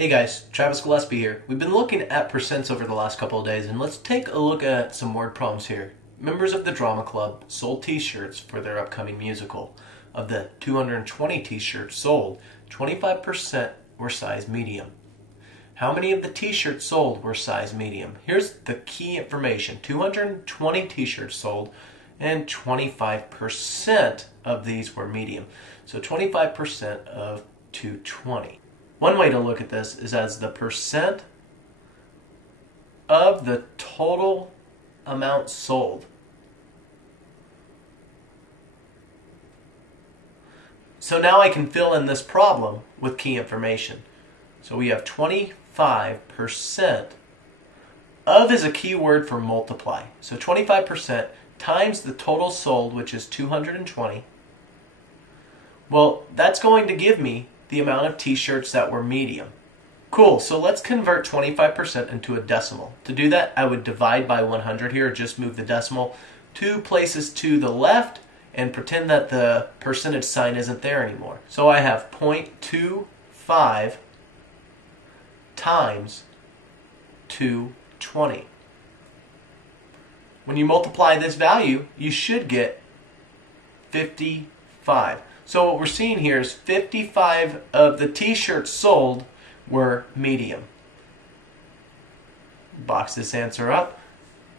Hey guys, Travis Gillespie here. We've been looking at percents over the last couple of days, and let's take a look at some word problems here. Members of the drama club sold t-shirts for their upcoming musical. Of the 220 t-shirts sold, 25% were size medium. How many of the t-shirts sold were size medium? Here's the key information. 220 t-shirts sold, and 25% of these were medium. So 25% of 220. One way to look at this is as the percent of the total amount sold. So now I can fill in this problem with key information. So we have 25%. Of is a key word for multiply. So 25% times the total sold, which is 220. Well, that's going to give me the amount of t-shirts that were medium. Cool, so let's convert 25% into a decimal. To do that, I would divide by 100 here, just move the decimal 2 places to the left and pretend that the percentage sign isn't there anymore. So I have 0.25 times 220. When you multiply this value, you should get 55. So what we're seeing here is 55 of the t-shirts sold were medium. Box this answer up.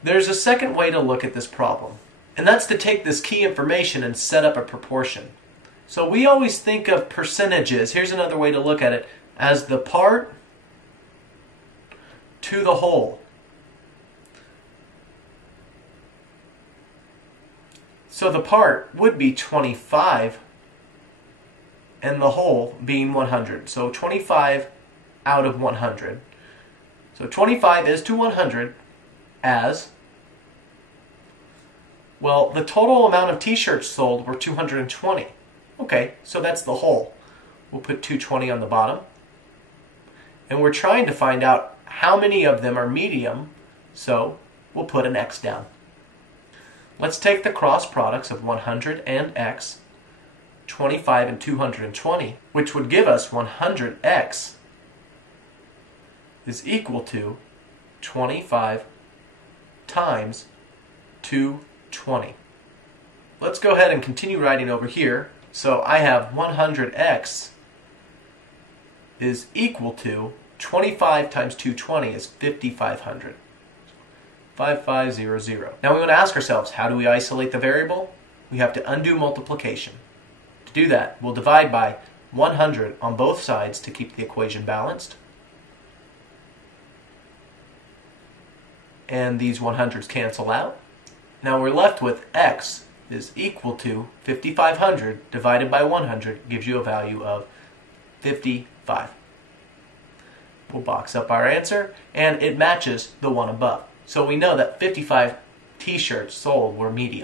There's a second way to look at this problem, and that's to take this key information and set up a proportion. So we always think of percentages, here's another way to look at it, as the part to the whole. So the part would be 25 and the whole being 100. So 25 out of 100. So 25 is to 100 as, well, the total amount of t-shirts sold were 220. Okay, so that's the whole. We'll put 220 on the bottom. And we're trying to find out how many of them are medium, so we'll put an X down. Let's take the cross products of 100 and X, 25 and 220, which would give us 100x is equal to 25 times 220. Let's go ahead and continue writing over here. So I have 100x is equal to 25 times 220 is 5,500. 5500. Now we want to ask ourselves, how do we isolate the variable? We have to undo multiplication. To do that, we'll divide by 100 on both sides to keep the equation balanced. And these 100s cancel out. Now we're left with x is equal to 5,500 divided by 100 gives you a value of 55. We'll box up our answer, and it matches the one above. So we know that 55 t-shirts sold were medium.